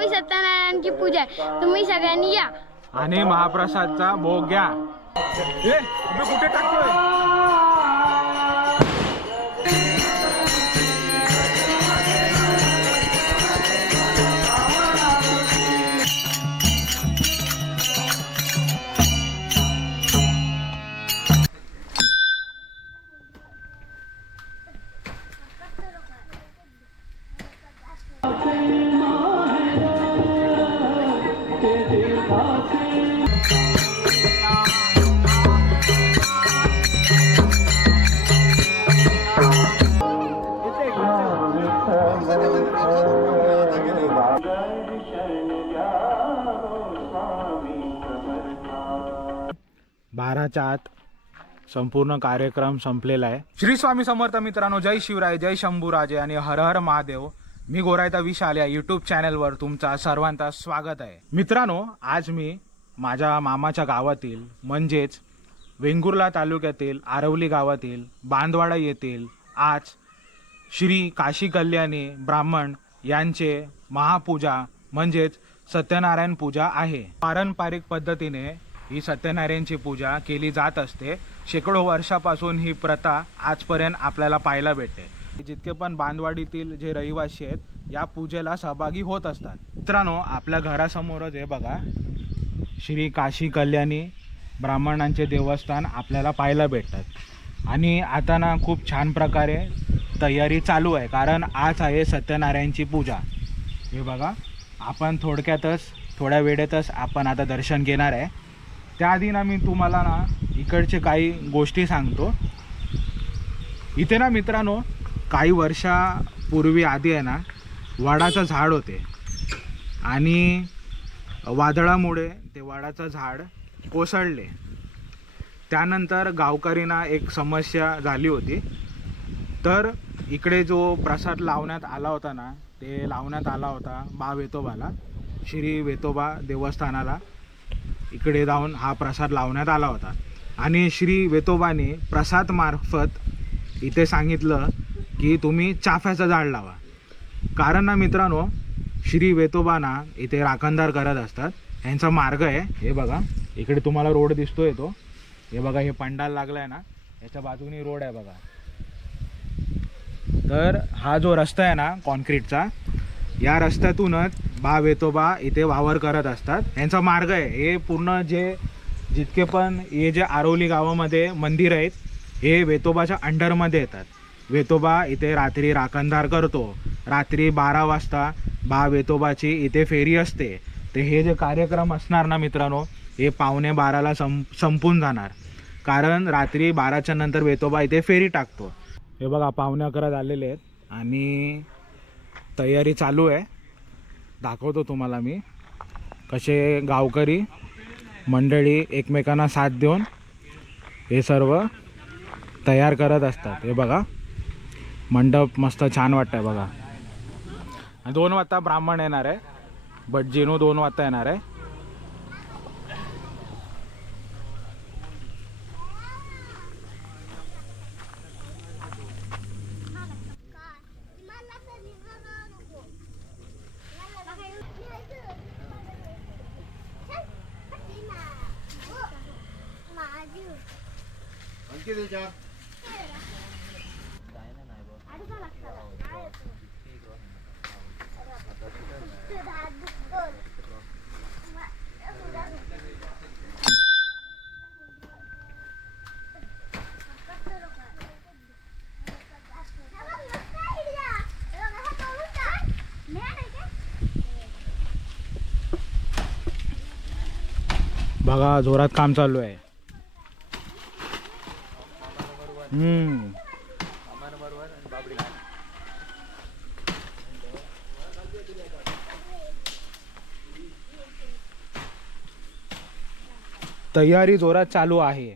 गावी सत्यनारायणची पूजा आहे, तुम्ही सगळ्यांनी या आणि महाप्रसादचा भोग घ्या. कुठे टाकतोय? बाराच्या आत संपूर्ण कार्यक्रम संपलेला आहे. श्री स्वामी समर्थ मित्रांनो, जय शिवराय, जय शंभूराजे आणि हर हर महादेव. मी गोरायता विशाल या यूट्यूब चॅनलवर तुमचा सर्वांचा स्वागत आहे. मित्रांनो, आज मी माझ्या मामाच्या गावातील म्हणजेच वेंगुर्ला तालुक्यातील आरवली गावातील बांदवाडा येथील आज श्री काशी कल्याणी ब्राह्मण यांचे महापूजा म्हणजेच सत्यनारायण पूजा आहे. पारंपरिक पद्धतीने ही सत्यनारायणची पूजा केली जात असते. शेकडो वर्षापासून ही प्रथा आजपर्यंत आपल्याला पाहायला भेटते. जितके पण बांदवाडीतील जे रहिवासी आहेत या पूजेला सहभागी होत असतात. मित्रांनो, आपल्या घरासमोरच हे बघा श्री काशी कल्याणी ब्राह्मणांचे देवस्थान आपल्याला पाहायला भेटतात. आणि आता ना खूप छान प्रकारे तयारी चालू आहे, कारण आज आहे सत्यनारायणची पूजा. हे बघा, आपण थोड्या वेळेतच आपण आता दर्शन घेणार आहे. त्याआधी ना मी तुम्हाला ना इकडचे काही गोष्टी सांगतो. इथे ना मित्रांनो काही वर्षापूर्वी आधी आहे ना वडाचं झाड होते आणि वादळामुळे ते वडाचं झाड कोसळले. त्यानंतर गावकरींना एक समस्या झाली होती. तर इकडे जो प्रसाद लावण्यात आला होता ना, ते लावण्यात आला होता बा वेतोबाला, श्री वेतोबा देवस्थानाला. इकडे जाऊन हा प्रसाद लावण्यात आला होता आणि श्री वेतोबाने प्रसाद मार्फत इथे सांगितलं की तुम्ही चाफ्याचं झाड लावा. कारण ना मित्रांनो, श्री वेतोबाना इथे राखणदार करत असतात. यांचा मार्ग आहे, हे बघा इकडे तुम्हाला रोड दिसतोय तो, हे बघा हे पंडाल लागलाय ना, याच्या बाजूनी रोड आहे बघा. तर हा जो रस्ता आहे ना कॉन्क्रीटचा, या रस्त्यातूनच बा वेतोबा इथे वावर करत असतात. यांचा मार्ग आहे. हे पूर्ण जितके पण हे जे आरवली गावामध्ये मंदिर आहेत हे वेतोबाच्या अंडरमध्ये येतात. वेतोबा इथे रात्री राखणदार करतो. रात्री 12 वाजता बा वेतोबाची इथे फेरी असते. तर हे जे कार्यक्रम असणार ना मित्रांनो, हे 11:45ला संपून जाणार, कारण रात्री 12च्या नंतर वेतोबा इथे फेरी टाकतो. हे बघा 11:15 आलेले आहेत आणि तयारी चालू आहे. दाखवतो तुम्हाला मी कसे गावकरी मंडळी एकमेकांना साथ देऊन हे सर्व तयार करत असतात. हे बघा मंडप मस्त छान वाटतंय बघा. 2 वाजता ब्राह्मण येणार आहे, भटजीनो 2 वाजता येणार आहे. बघा जोरात काम चालू आहे. तयारी जोरात चालू आहे.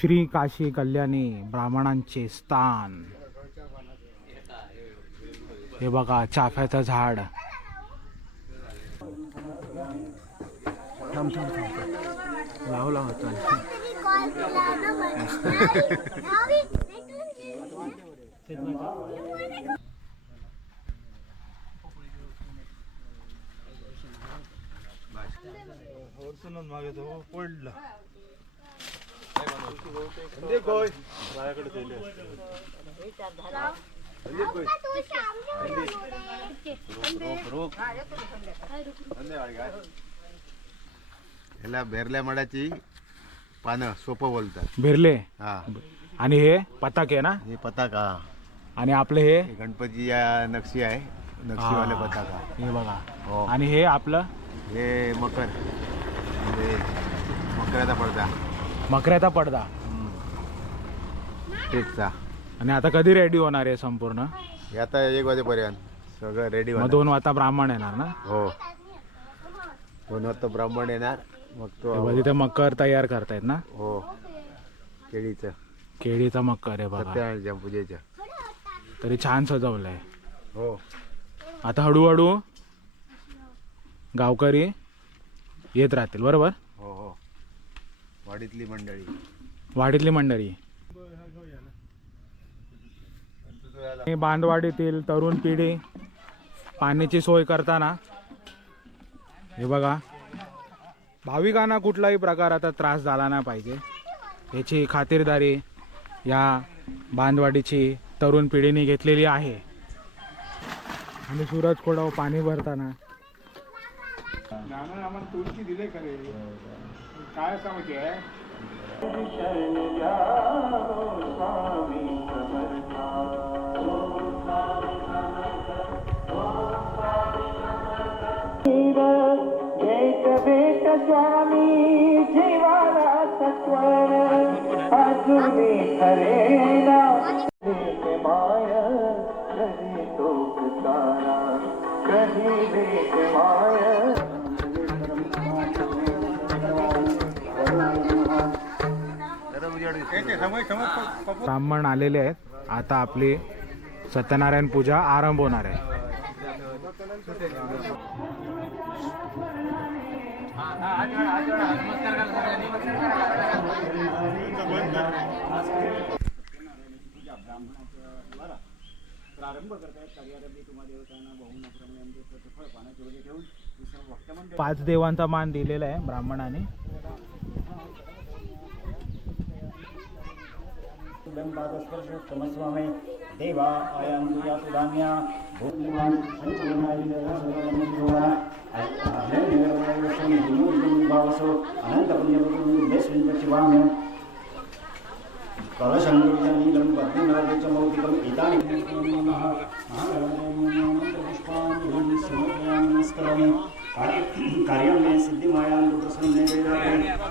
श्री काशी कल्याणी ब्राह्मणांचे स्थान. हे बघा चाफ्याचं झाड. लावला होता. पडलं ह्याला बेरल्या मडाची पानं सोपं बोलतात. भेरले. हा आणि हे पताके ना. हे पताका आणि आपलं हे गणपती या नक्षी आहे, नक्षीवाले हा. पताका. हे बघा. हो. आणि हे आपलं हे मकर म्हणजे मकराचा पडदा. मकऱ्याचा पडदा. तेचचा. आणि आता कधी रेडी होणार आहे संपूर्ण? हे आता 1 वाजेपर्यंत सगळं रेडी मग होणार. 2 वाजता ब्राह्मण येणार ना. हो 2 वाजता ब्राह्मण येणार. मग हे तो बघ, तिथे मकर तयार करतायत ना. हो केळीचं केळीचा मकर आहे बघा. सत्यनारायणच्या पूजेचं. तरी छान सजवलंय. हो आता हळूहळू गावकरी येत राहतील बरोबर. हो हो वाडीतली मंडळी. वाडीतली मंडळी. बांधवाडीतील तरुण पिढी पाण्याची सोय करताना हे बघा, भाविकांना कुठलाही प्रकार आता त्रास झाला नाही पाहिजे याची खातिरदारी या बांधवाडीची तरुण पिढीने घेतलेली आहे. आणि सूरज खोडाव पाणी भरताना तुळशी दिले करे काय असं म्हणजे स्वामी जीवाला सत्वर अजूनी हरेना माय कधी तो तारा कधी वेग माय. ब्राह्मण आलेले आहेत. आता आपली सत्यनारायण पूजा आरंभ होणार आहे. पाच देवांचा मान दिलेला आहे ब्राह्मणाने. देवा आयांतु यातु धान्या भूमिमान अनंत कलशंकरीचं पद्मनाभेचं मौलिकं एतानि पुष्पाणि कार्यं मे सिद्धिमायान्तु प्रसन्ने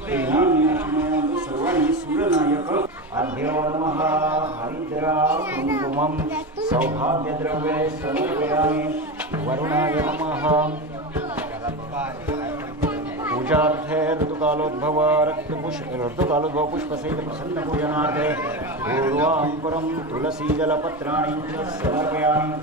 वेदान्तु सर्वाणि सूर्यनायक अभ्यो नमः हरिद्रा कुङ्कुमं सौभाग्यद्रव्ये समर्पयामि वरुणाय नमः. पूजार्थे ऋतुकालोद्भव ऋतुकालोद्भव पुष्पसहित प्रसन्नपूजनार्थे पूर्वां परं तुलसीजलपत्राणि च समर्पयामि.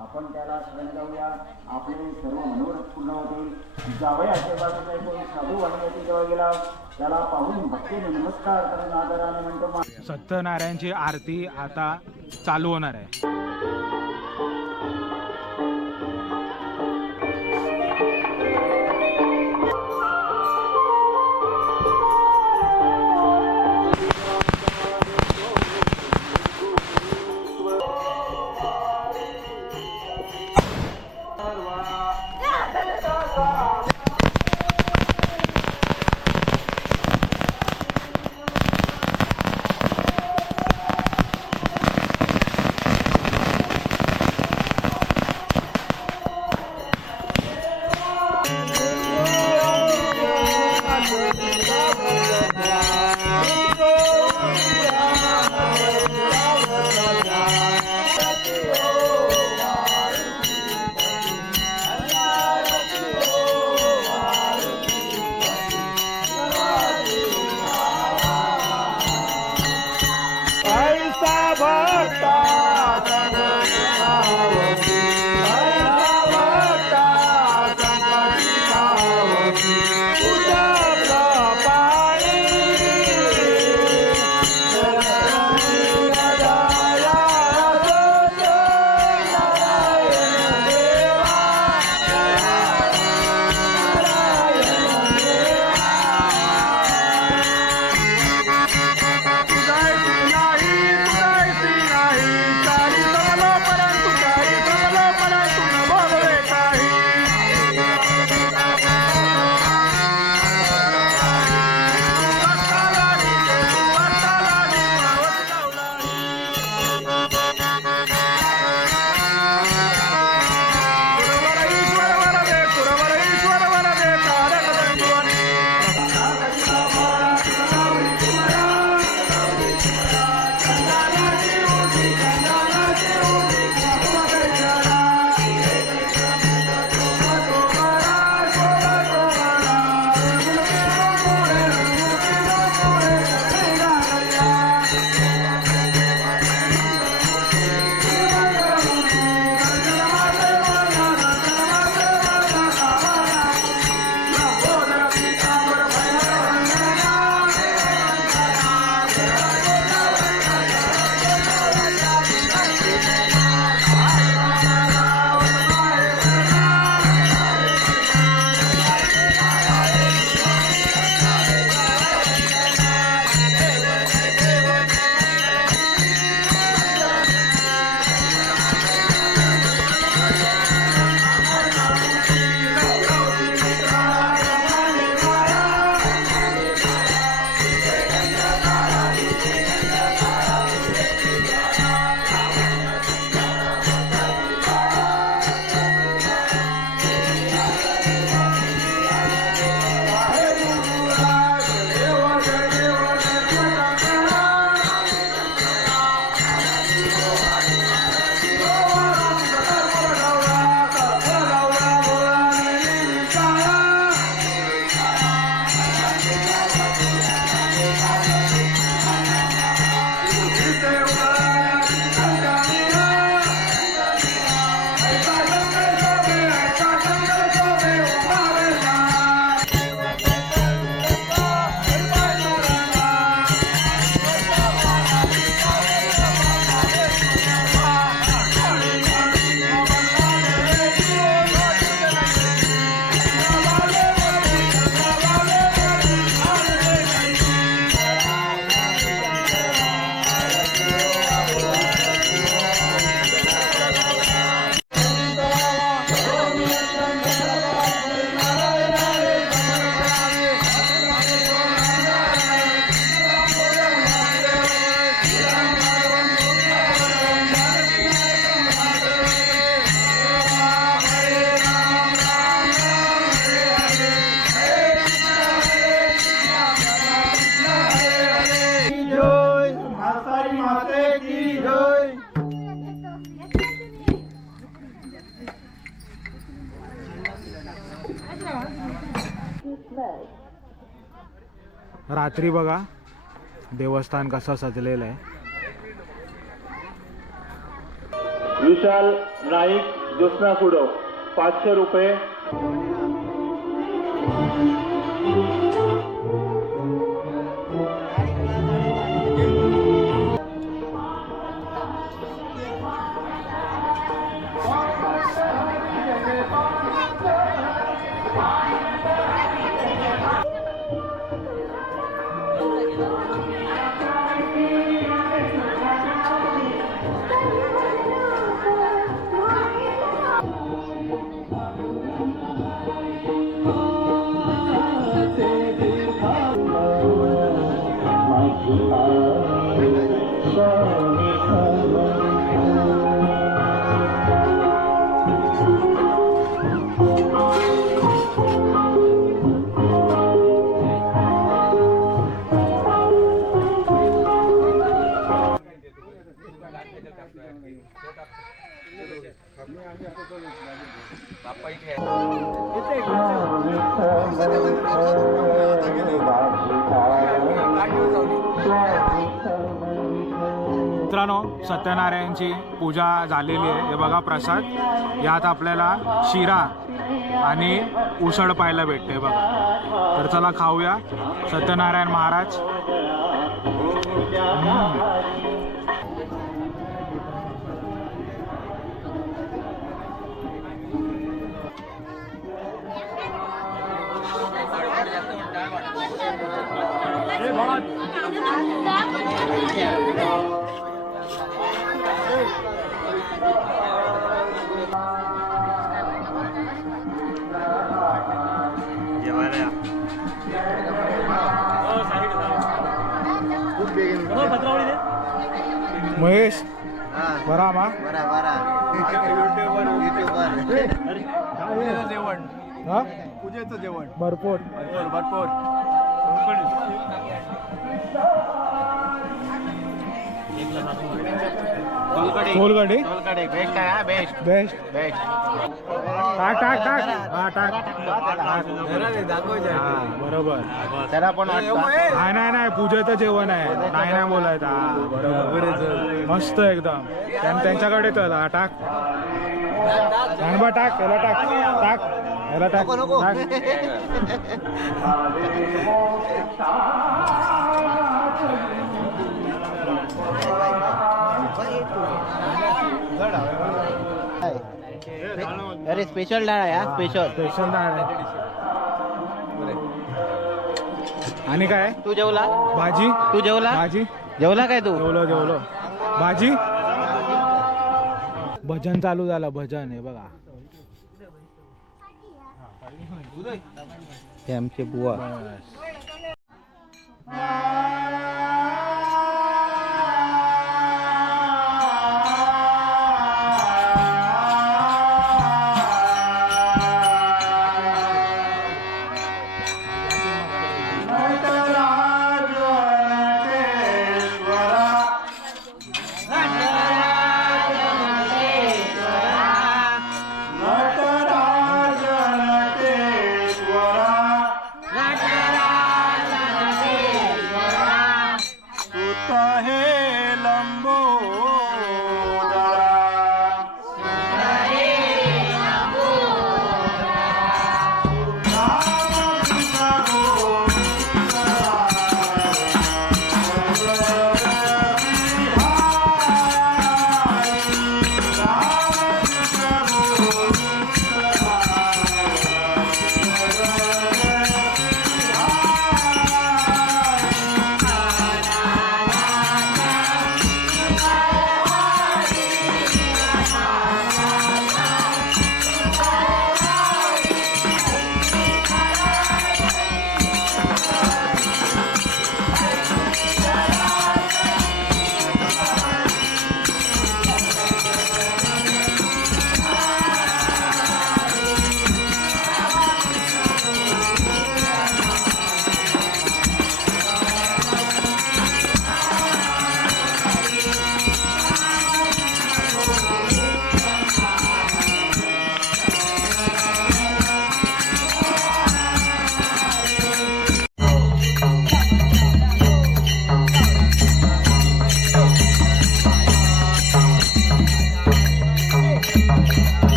आपण त्याला शरण जाऊया. आपले सर्व मनोरथ पूर्ण होतील. जावयाचे बाजूला कोणी साधू वाढण्याची जवळ गेला त्याला पाहून भक्तीने नमस्कार करून आदराने म्हणतो. सत्यनारायणची आरती आता चालू होणार आहे. रात्री बघा देवस्थान कसं सजलेलं आहे. विशाल नाईक ज्योत्स्ना कुडव 500 रुपये. मित्रांनो सत्यनारायणची पूजा झालेली आहे. हे बघा प्रसाद, यात आपल्याला शिरा आणि उसळ पाहायला भेटते बघा. तर चला खाऊया. सत्यनारायण महाराज. महेश बरा मा जेवण हा पूजेचं जेवण भरपूर भरपूर सोलकढी बेस्ट आहे बेस्ट बेस्ट बेस्ट टाक टाक टाक हा टाक हा, बरोबर. त्याला पण नाही नाही नाही पूजेचं जेवण आहे. नाही नाही बोलायचं. हा बरोबर मस्त एकदम. त्यांच्याकडे चल. हा टाक बा टाक याला टाक टाक याला टाक अरे स्पेशल डाळ आहे स्पेशल स्पेशल डाळ आहे. आणि काय तू जेवला भाजी तू जेवला भाजी जेवला काय तू जेवलो भाजी. भजन चालू झालं. भजन हे बघा. हे आमचे बुवा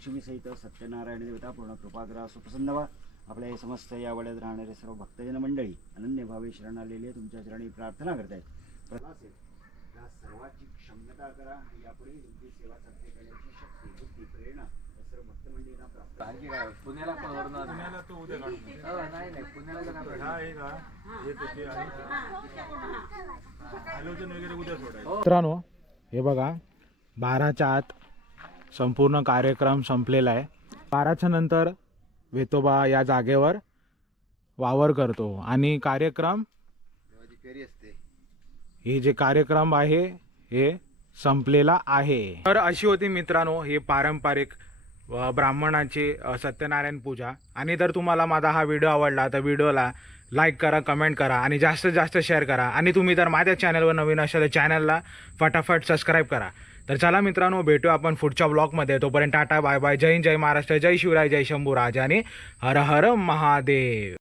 लक्ष्मीसहित सत्यनारायण देवता पूर्ण कृपाग्रह सुप्रसन्न व्हा. आपल्या हे समस्त या वड्यात राहणारे सर्व भक्तजन मंडळी अनन्य भावे शरण आलेले तुमच्या चरणी प्रार्थना करतायत. या सर्वाची क्षमता करा. यापुढे तुमची सेवा साध्य करण्याची शक्ती बुद्धी प्रेरणा या सर्व भक्तमंडळींना प्राप्त पुण्याला पण पुण्याला तो उद्या नाही पुण्याला आयोजन वगैरे उद्या सोडायचं. मित्रांनो हे बघा 12च्या आत संपूर्ण कार्यक्रम संपलेला आहे. 12च्या नंतर वेतोबा या जागेवर वावर करतो आणि कार्यक्रम फेरी असते. हे जे कार्यक्रम आहे हे संपलेला आहे. तर अशी होती मित्रांनो हे पारंपरिक ब्राह्मणाची सत्यनारायण पूजा. आणि जर तुम्हाला माझा हा व्हिडिओ आवडला तर व्हिडिओला लाईक करा, कमेंट करा आणि जास्तीत जास्त शेअर करा. आणि तुम्ही जर माझ्या चॅनलवर नवीन असाल तर चॅनलला फटाफट सबस्क्राईब करा. तर चला मित्रांनो भेटूया आपण पुढच्या ब्लॉगमध्ये. तोपर्यंत टाटा बाय बाय. जय हिंद, जय महाराष्ट्र, जय शिवराय, जय शंभूराज आणि हर हर महादेव.